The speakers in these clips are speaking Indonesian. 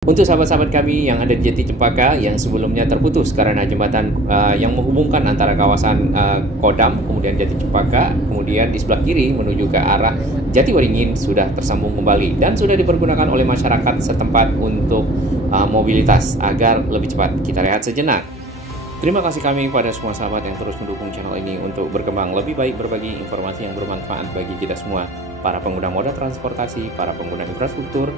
Untuk sahabat-sahabat kami yang ada di Jati Cempaka yang sebelumnya terputus karena jembatan yang menghubungkan antara kawasan Kodam, kemudian Jati Cempaka, kemudian di sebelah kiri menuju ke arah Jatiwaringin sudah tersambung kembali dan sudah dipergunakan oleh masyarakat setempat untuk mobilitas agar lebih cepat. Kita rehat sejenak. Terima kasih kami pada semua sahabat yang terus mendukung channel ini untuk berkembang lebih baik, berbagi informasi yang bermanfaat bagi kita semua, para pengguna moda transportasi, para pengguna infrastruktur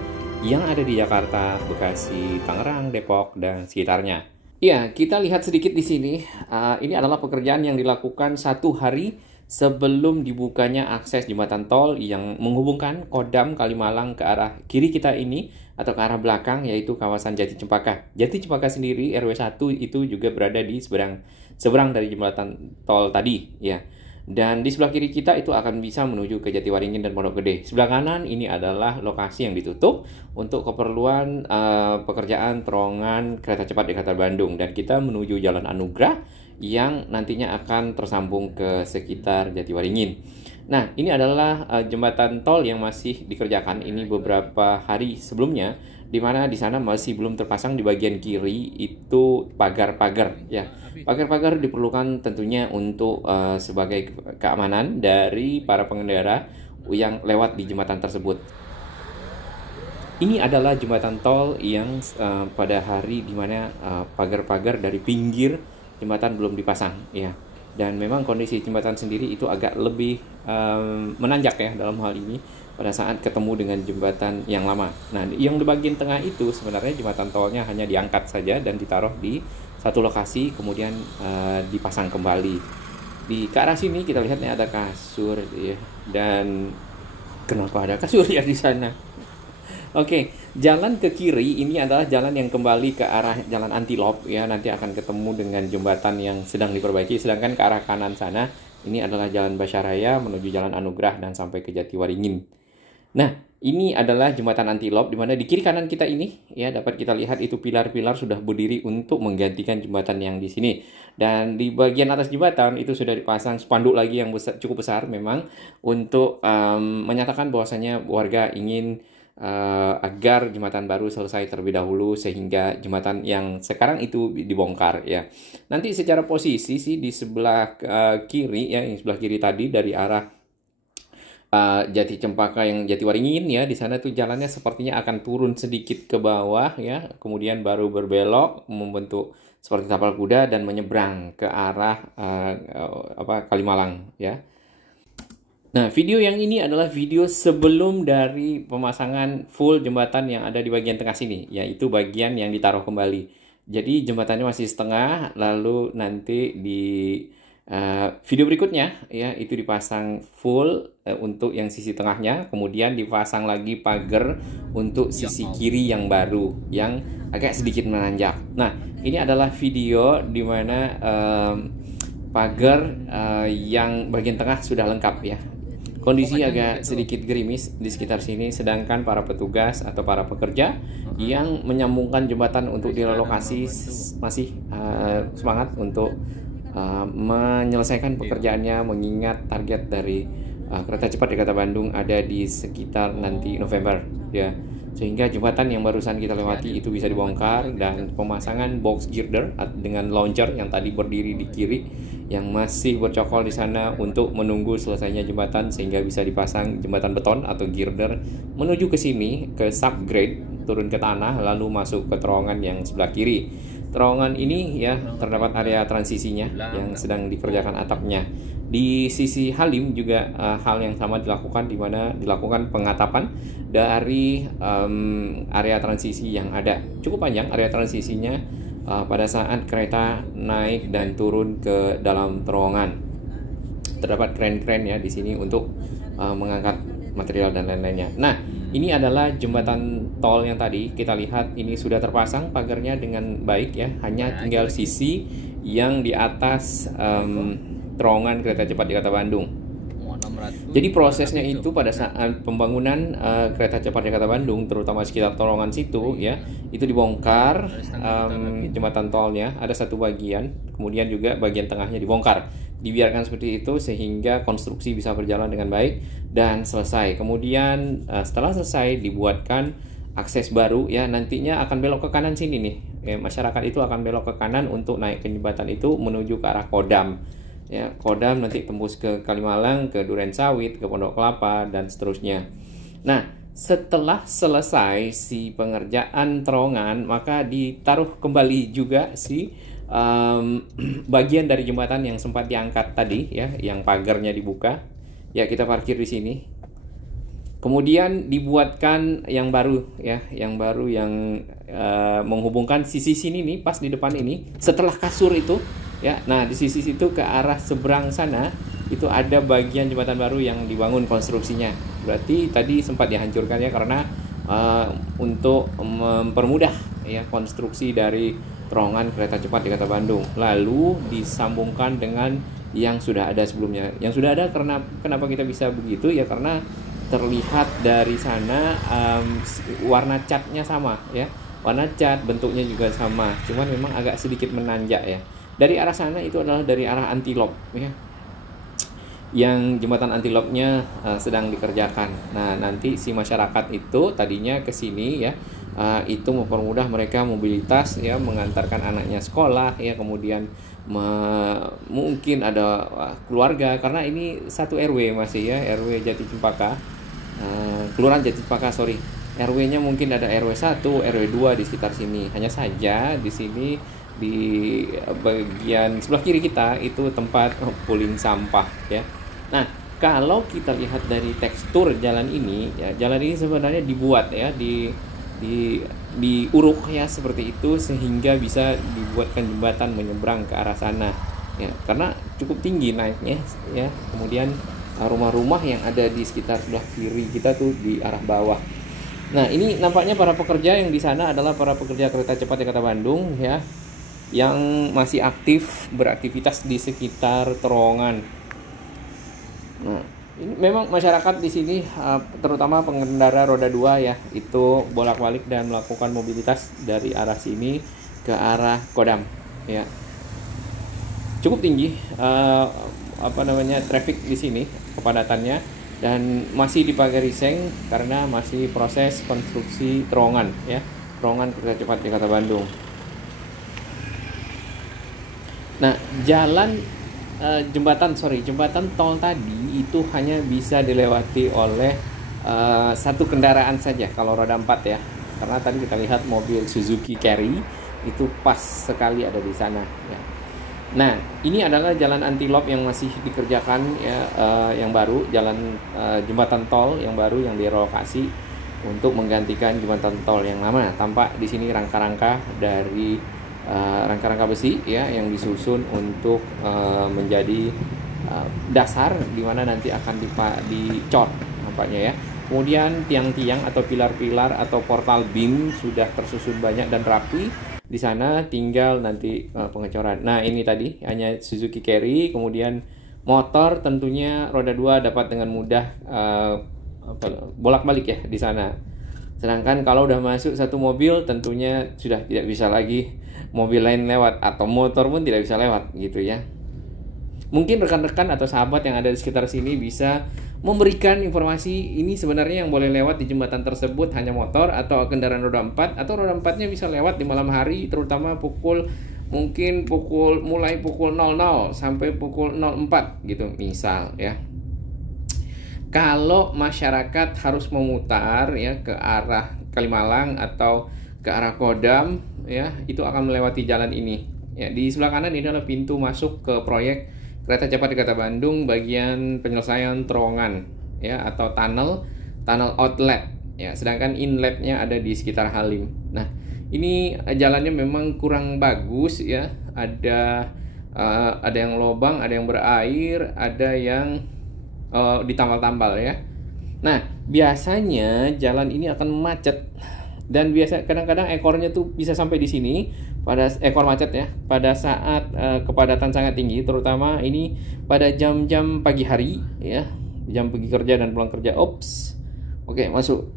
yang ada di Jakarta, Bekasi, Tangerang, Depok, dan sekitarnya. Ya, kita lihat sedikit di sini. Ini adalah pekerjaan yang dilakukan 1 hari sebelum dibukanya akses jembatan tol yang menghubungkan Kodam Kalimalang ke arah kiri kita ini atau ke arah belakang, yaitu kawasan Jati Cempaka. Jati Cempaka sendiri RW 1 itu juga berada di seberang dari jembatan tol tadi, ya. Dan di sebelah kiri kita itu akan bisa menuju ke Jatiwaringin dan Pondok Gede. Sebelah kanan ini adalah lokasi yang ditutup untuk keperluan pekerjaan terowongan kereta cepat di Kota Bandung. Dan kita menuju Jalan Anugrah yang nantinya akan tersambung ke sekitar Jatiwaringin. Nah, ini adalah jembatan tol yang masih dikerjakan. Ini beberapa hari sebelumnya, di mana di sana masih belum terpasang di bagian kiri itu pagar-pagar, ya. Pagar-pagar diperlukan tentunya untuk sebagai keamanan dari para pengendara yang lewat di jembatan tersebut. Ini adalah jembatan tol yang pada hari di mana pagar-pagar dari pinggir jembatan belum dipasang, ya. Dan memang kondisi jembatan sendiri itu agak lebih menanjak, ya, dalam hal ini pada saat ketemu dengan jembatan yang lama. Nah, yang di bagian tengah itu sebenarnya jembatan tolnya hanya diangkat saja dan ditaruh di satu lokasi, kemudian dipasang kembali. Di ke arah sini kita lihat nih ada kasur, ya. Dan kenapa ada kasur ya di sana? Oke, jalan ke kiri ini adalah jalan yang kembali ke arah jalan Antilop, ya. Nanti akan ketemu dengan jembatan yang sedang diperbaiki. Sedangkan ke arah kanan sana ini adalah jalan Basyaraya menuju jalan Anugrah dan sampai ke Jatiwaringin. Nah, ini adalah jembatan Antilop, di mana di kiri kanan kita ini, ya, dapat kita lihat itu pilar-pilar sudah berdiri untuk menggantikan jembatan yang di sini. Dan di bagian atas jembatan itu sudah dipasang spanduk lagi yang cukup besar memang untuk menyatakan bahwasanya warga ingin agar jembatan baru selesai terlebih dahulu sehingga jembatan yang sekarang itu dibongkar, ya. Nanti secara posisi sih di sebelah kiri, ya, yang sebelah kiri tadi dari arah Jati Cempaka yang Jatiwaringin, ya, di sana tuh jalannya sepertinya akan turun sedikit ke bawah, ya, kemudian baru berbelok membentuk seperti tapal kuda dan menyeberang ke arah Kalimalang, ya. Nah, video yang ini adalah video sebelum dari pemasangan full jembatan yang ada di bagian tengah sini, yaitu bagian yang ditaruh kembali. Jadi jembatannya masih setengah, lalu nanti di video berikutnya, ya, itu dipasang full untuk yang sisi tengahnya, kemudian dipasang lagi pagar untuk sisi kiri yang baru yang agak sedikit menanjak. Nah, ini adalah video di mana pagar yang bagian tengah sudah lengkap, ya. Kondisi agak sedikit gerimis di sekitar sini, sedangkan para petugas atau para pekerja yang menyambungkan jembatan untuk direlokasi masih semangat untuk menyelesaikan pekerjaannya, mengingat target dari kereta cepat di Kota Bandung ada di sekitar nanti November, ya. Sehingga jembatan yang barusan kita lewati itu bisa dibongkar dan pemasangan box girder dengan launcher yang tadi berdiri di kiri yang masih bercokol di sana untuk menunggu selesainya jembatan sehingga bisa dipasang jembatan beton atau girder menuju ke sini ke subgrade, turun ke tanah lalu masuk ke terowongan yang sebelah kiri. Terowongan ini, ya, terdapat area transisinya yang sedang dikerjakan atapnya. Di sisi Halim juga hal yang sama dilakukan, di mana dilakukan pengatapan dari area transisi yang ada. Cukup panjang area transisinya pada saat kereta naik dan turun ke dalam terowongan. Terdapat kren-kren, ya, di sini untuk mengangkat material dan lain-lainnya. Nah, ini adalah jembatan tol yang tadi kita lihat ini sudah terpasang pagarnya dengan baik, ya. Hanya tinggal sisi yang di atas terowongan kereta cepat di Kota Bandung. Jadi prosesnya itu pada saat pembangunan kereta cepat di Kota Bandung, terutama sekitar terowongan situ, ya, itu dibongkar jembatan tolnya, ada satu bagian, kemudian juga bagian tengahnya dibongkar. Dibiarkan seperti itu sehingga konstruksi bisa berjalan dengan baik dan selesai. Kemudian setelah selesai dibuatkan akses baru ya, nantinya akan belok ke kanan sini nih ya, masyarakat itu akan belok ke kanan untuk naik ke jembatan itu menuju ke arah Kodam ya. Kodam nanti tembus ke Kalimalang, ke Durensawit, ke Pondok Kelapa, dan seterusnya. Nah, setelah selesai si pengerjaan terowongan, maka ditaruh kembali juga si bagian dari jembatan yang sempat diangkat tadi ya, yang pagarnya dibuka ya, kita parkir di sini. Kemudian dibuatkan yang baru ya, yang baru yang menghubungkan sisi sini nih, pas di depan ini, setelah kasur itu ya. Nah, di sisi situ ke arah seberang sana itu ada bagian jembatan baru yang dibangun konstruksinya. Berarti tadi sempat dihancurkan ya, karena untuk mempermudah ya konstruksi dari terowongan kereta cepat di Kota Bandung. Lalu disambungkan dengan yang sudah ada sebelumnya. Yang sudah ada, karena kenapa kita bisa begitu ya, karena terlihat dari sana warna catnya sama ya, warna cat bentuknya juga sama, cuman memang agak sedikit menanjak ya. Dari arah sana itu adalah dari arah Antilop ya, yang jembatan Antilopnya sedang dikerjakan. Nah, nanti si masyarakat itu tadinya ke sini ya, itu mempermudah mereka mobilitas ya, mengantarkan anaknya sekolah ya, kemudian mungkin ada keluarga, karena ini satu RW masih ya, RW Jati Cempaka, Kelurahan Jati Cempaka, sorry. RW-nya mungkin ada RW 1, RW 2 di sekitar sini. Hanya saja di sini di bagian sebelah kiri kita itu tempat pooling sampah ya. Nah, kalau kita lihat dari tekstur jalan ini ya, jalan ini sebenarnya dibuat ya, diuruk ya seperti itu, sehingga bisa dibuatkan jembatan menyeberang ke arah sana ya, karena cukup tinggi naiknya ya. Kemudian rumah-rumah yang ada di sekitar sebelah kiri kita tuh di arah bawah. Nah, ini nampaknya para pekerja yang di sana adalah para pekerja kereta cepat di Kota Bandung ya, yang masih aktif beraktivitas di sekitar terowongan. Nah, ini memang masyarakat di sini terutama pengendara roda 2 ya, itu bolak-balik dan melakukan mobilitas dari arah sini ke arah Kodam ya. Cukup tinggi traffic di sini, kepadatannya, dan masih dipagari seng karena masih proses konstruksi terowongan ya, terowongan kereta cepat di Kota Bandung. Nah, jembatan tol tadi itu hanya bisa dilewati oleh satu kendaraan saja kalau roda 4 ya, karena tadi kita lihat mobil Suzuki Carry itu pas sekali ada di sana ya. Nah, ini adalah jalan Antilop yang masih dikerjakan ya, yang baru, jalan jembatan tol yang baru yang direlokasi untuk menggantikan jembatan tol yang lama. Tampak di sini rangka-rangka dari rangka-rangka besi ya, yang disusun untuk menjadi dasar di mana nanti akan dicor nampaknya ya. Kemudian tiang-tiang atau pilar-pilar atau portal beam sudah tersusun banyak dan rapi. Di sana tinggal nanti pengecoran. Nah, ini tadi hanya Suzuki Carry, kemudian motor tentunya roda 2 dapat dengan mudah bolak-balik ya di sana. Sedangkan kalau udah masuk satu mobil tentunya sudah tidak bisa lagi mobil lain lewat, atau motor pun tidak bisa lewat gitu ya. Mungkin rekan-rekan atau sahabat yang ada di sekitar sini bisa memberikan informasi ini sebenarnya yang boleh lewat di jembatan tersebut hanya motor atau kendaraan roda 4, atau roda 4-nya bisa lewat di malam hari, terutama mulai pukul 00 sampai pukul 04 gitu misal ya. Kalau masyarakat harus memutar ya ke arah Kalimalang atau ke arah Kodam ya, itu akan melewati jalan ini ya. Di sebelah kanan ini adalah pintu masuk ke proyek kereta cepat di Kota Bandung bagian penyelesaian terowongan ya, atau tunnel outlet ya, sedangkan inletnya ada di sekitar Halim. Nah, ini jalannya memang kurang bagus ya, ada yang lobang, ada yang berair, ada yang ditambal-tambal ya. Nah, biasanya jalan ini akan macet, dan kadang-kadang ekornya tuh bisa sampai di sini pada ekor macet ya, pada saat kepadatan sangat tinggi, terutama ini pada jam-jam pagi hari ya, jam pergi kerja dan pulang kerja. Oke, masuk.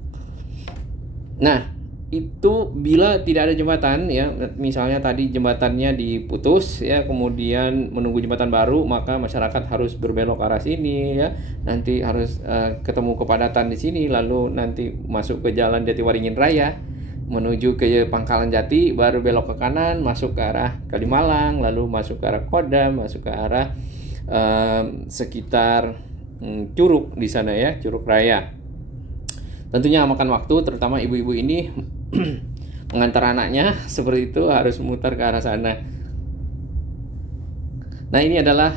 Nah, itu bila tidak ada jembatan ya, misalnya tadi jembatannya diputus ya, kemudian menunggu jembatan baru, maka masyarakat harus berbelok ke arah sini ya, nanti harus ketemu kepadatan di sini, lalu nanti masuk ke jalan Jatiwaringin Raya menuju ke Pangkalan Jati, baru belok ke kanan masuk ke arah Kalimalang, lalu masuk ke arah Kodam, masuk ke arah sekitar Curug di sana ya, Curug Raya. Tentunya makan waktu, terutama ibu-ibu ini mengantar anaknya seperti itu harus memutar ke arah sana. Nah, ini adalah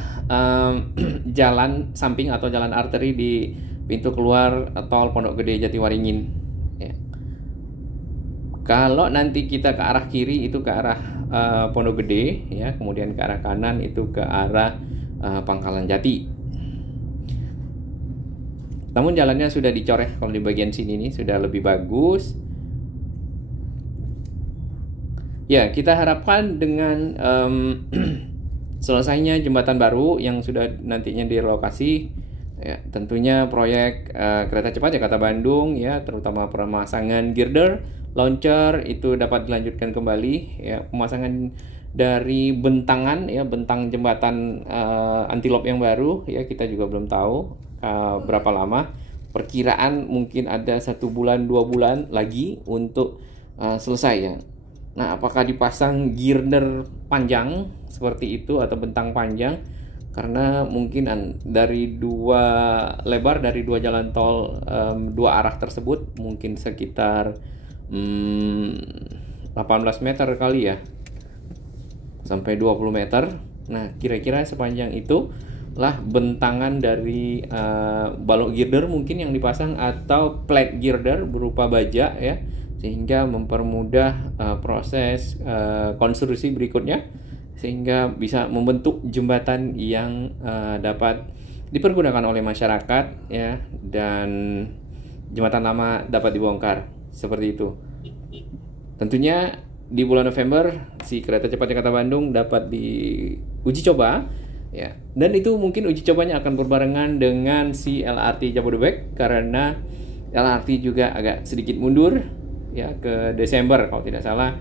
jalan samping atau jalan arteri di pintu keluar tol Pondok Gede Jatiwaringin. Ya. Kalau nanti kita ke arah kiri itu ke arah Pondok Gede, ya, kemudian ke arah kanan itu ke arah Pangkalan Jati. Namun jalannya sudah dicoreh, kalau di bagian sini nih sudah lebih bagus. Ya, kita harapkan dengan selesainya jembatan baru yang sudah nantinya direlokasi, ya, tentunya proyek kereta cepat Jakarta Bandung ya, terutama pemasangan girder, launcher itu dapat dilanjutkan kembali ya, pemasangan dari bentangan ya, bentang jembatan antilop yang baru ya, kita juga belum tahu berapa lama. Perkiraan mungkin ada 1 bulan 2 bulan lagi untuk selesai ya. Nah, apakah dipasang girder panjang seperti itu atau bentang panjang? Karena mungkin dari lebar dari dua jalan tol dua arah tersebut mungkin sekitar 18 meter kali ya, sampai 20 meter. Nah, kira-kira sepanjang itu lah bentangan dari balok girder mungkin yang dipasang, atau plate girder berupa baja ya, sehingga mempermudah proses konstruksi berikutnya, sehingga bisa membentuk jembatan yang dapat dipergunakan oleh masyarakat ya, dan jembatan lama dapat dibongkar seperti itu. Tentunya di bulan November si kereta cepat Jakarta Bandung dapat diuji coba ya, dan itu mungkin uji cobanya akan berbarengan dengan si LRT Jabodebek, karena LRT juga agak sedikit mundur ya ke Desember kalau tidak salah,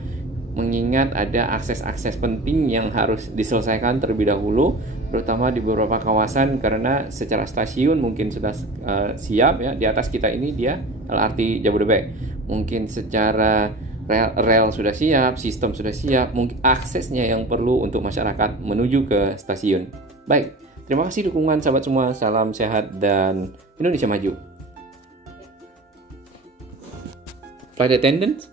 mengingat ada akses-akses penting yang harus diselesaikan terlebih dahulu, terutama di beberapa kawasan, karena secara stasiun mungkin sudah siap ya, di atas kita ini dia LRT Jabodebek, mungkin secara rel sudah siap, sistem sudah siap, mungkin aksesnya yang perlu untuk masyarakat menuju ke stasiun. Baik, terima kasih dukungan sahabat semua, salam sehat dan Indonesia maju. Flight attendants,